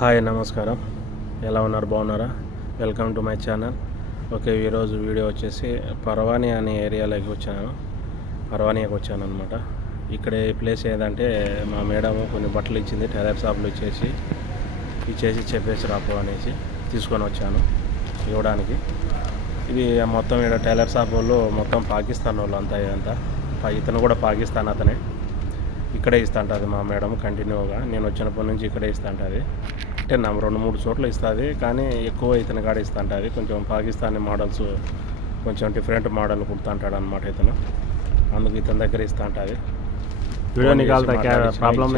Hi నమస్కారం. ఎలా ఉన్నారు? బాగున్నారా? Welcome to my channel. Okay, ఈరోజు వీడియో వచ్చేసి పర్వాని అనే ఏరియాలోకి వచ్చాను అనమాట. ఇక్కడ ఈ ప్లేస్ ఏదంటే మా మేడము కొన్ని బట్టలు ఇచ్చింది, టైలర్ షాపులు ఇచ్చేసి చెప్పేసి రాపో అనేసి తీసుకొని వచ్చాను ఇవ్వడానికి. ఇది మొత్తం ఇక్కడ టైలర్ షాప్ వాళ్ళు మొత్తం పాకిస్తాన్ వాళ్ళు అంతా. ఇదంతా ఇతను కూడా పాకిస్తాన్ అతనే. ఇక్కడే ఇస్తుంటుంది మా మేడం కంటిన్యూగా. నేను వచ్చినప్పటి నుంచి ఇక్కడే ఇస్తుంటుంది. అంటే నా 2-3 చోట్ల ఇస్తుంది, కానీ ఎక్కువ ఇతని కాడ ఇస్తుంటుంది. కొంచెం పాకిస్తానీ మోడల్స్, కొంచెం డిఫరెంట్ మోడల్ కుడుతుంటాడు అనమాట ఇతను. అందుకు ఇతని దగ్గర ఇస్తుంటుంది. వీడియో నికాల్తా ప్రాబ్లం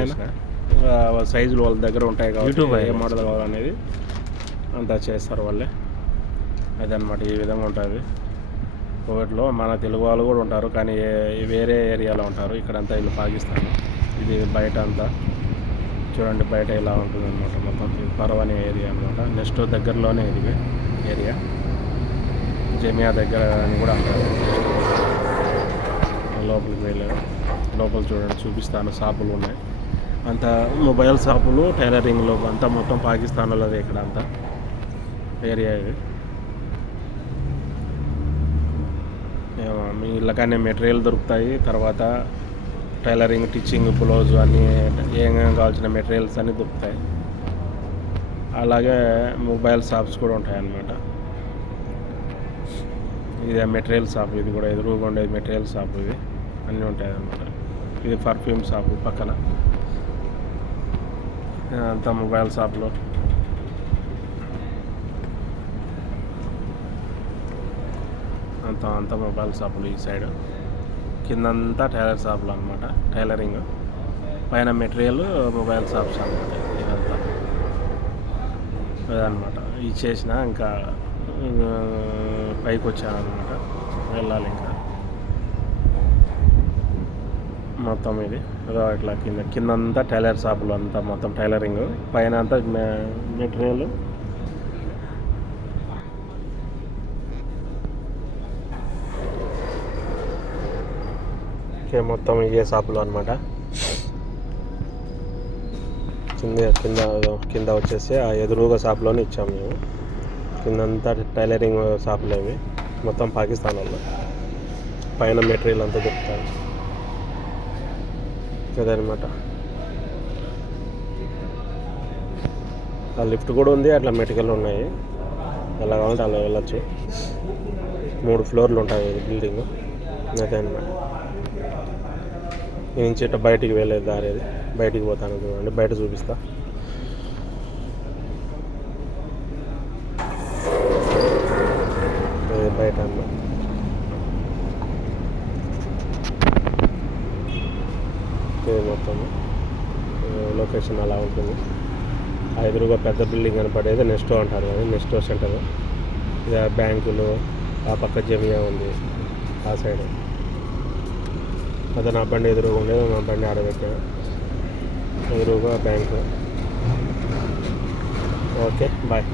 సైజులు వాళ్ళ దగ్గర ఉంటాయి కాబట్టి ఏ మోడల్ కావాలనేది అంతా చేస్తారు వాళ్ళే. అదనమాట, ఈ విధంగా ఉంటుంది. కోవిడ్లో మన తెలుగు వాళ్ళు కూడా ఉంటారు, కానీ వేరే ఏరియాలో ఉంటారు. ఇక్కడంతా ఇల్లు పాకిస్తాన్. ఇది బయట అంతా చూడండి, బయట ఇలా ఉంటుంది అనమాట. మొత్తం పర్వాని ఏరియా అనమాట. నెక్స్ట్ దగ్గరలోనే ఇది ఏరియా, జమియా దగ్గర అని కూడా అంటారు. లోపలికి వెళ్ళారు. లోపల చూడండి, చూపిస్తాను. షాపులు ఉన్నాయి అంతా, మొబైల్ షాపులు, టైలరింగ్లో అంతా మొత్తం పాకిస్తాన్లో ఇక్కడ అంతా ఏరియా ఇది. మీ ఇళ్ళకానే మెటీరియల్ దొరుకుతాయి. తర్వాత టైలరింగ్, టిచ్చింగ్, బ్లౌజ్ అన్నీ ఏమేమి కావాల్సిన మెటీరియల్స్ అన్నీ దొరుకుతాయి. అలాగే మొబైల్ షాప్స్ కూడా ఉంటాయి అన్నమాట. ఇది మెటీరియల్ షాప్, ఇది కూడా ఎదురుగా ఉండేది మెటీరియల్ షాప్. ఇది అన్నీ ఉంటాయి అన్నమాట. ఇది పర్ఫ్యూమ్ షాపు పక్కన అంతా మొబైల్ షాప్లో. అంతా మొబైల్ షాపులు ఈ సైడ్. కిందంతా టైలర్ షాపులు అనమాట, టైలరింగ్. పైన మెటీరియల్, మొబైల్ షాప్స్ అనమాట. ఇదంతా అదనమాట. ఇచ్చేసిన ఇంకా పైకి వచ్చాను అనమాట, వెళ్ళాలి ఇంకా. మొత్తం ఇది ఇట్లా కిందంతా టైలర్ షాపులు అంతా, మొత్తం టైలరింగ్. పైన అంతా మెటీరియల్. మొత్తం ఇవే షాపులు అనమాట. కింద వచ్చేసి ఆ ఎదురుగా షాప్లోనే ఇచ్చాము మేము. కిందంతా టైలరింగ్ షాపులు అవి మొత్తం పాకిస్తాన్ వాళ్ళు. పైన మెటీరియల్ అంతా దొరుకుతాయి అదనమాట. ఆ లిఫ్ట్ కూడా ఉంది, అట్లా మెటీరియల్ ఉన్నాయి. ఎలా కావాలంటే అలా వెళ్ళచ్చు. 3 ఫ్లోర్లు ఉంటాయి బిల్డింగ్. అదే అనమాట. ఈ నుంచి ఇట్లా బయటికి వెళ్ళేది దారి, అది బయటికి పోతాను చూడండి, బయట చూపిస్తా. బయట అన్నమాట. ఇది మొత్తం లొకేషన్ అలా ఉంటుంది. ఆ ఎదురుగా పెద్ద బిల్డింగ్ కనపడేది నెస్టో అంటారు కదా, నెస్టో సెంటర్. ఇది బ్యాంకులు, ఆ పక్క జమియా ఉంది ఆ సైడ్. అదే నా బండి ఎదురుగా ఉండేది, నా బండి ఆడబెట్టాను. ఎదురుగా బ్యాంకు. Okay, bye.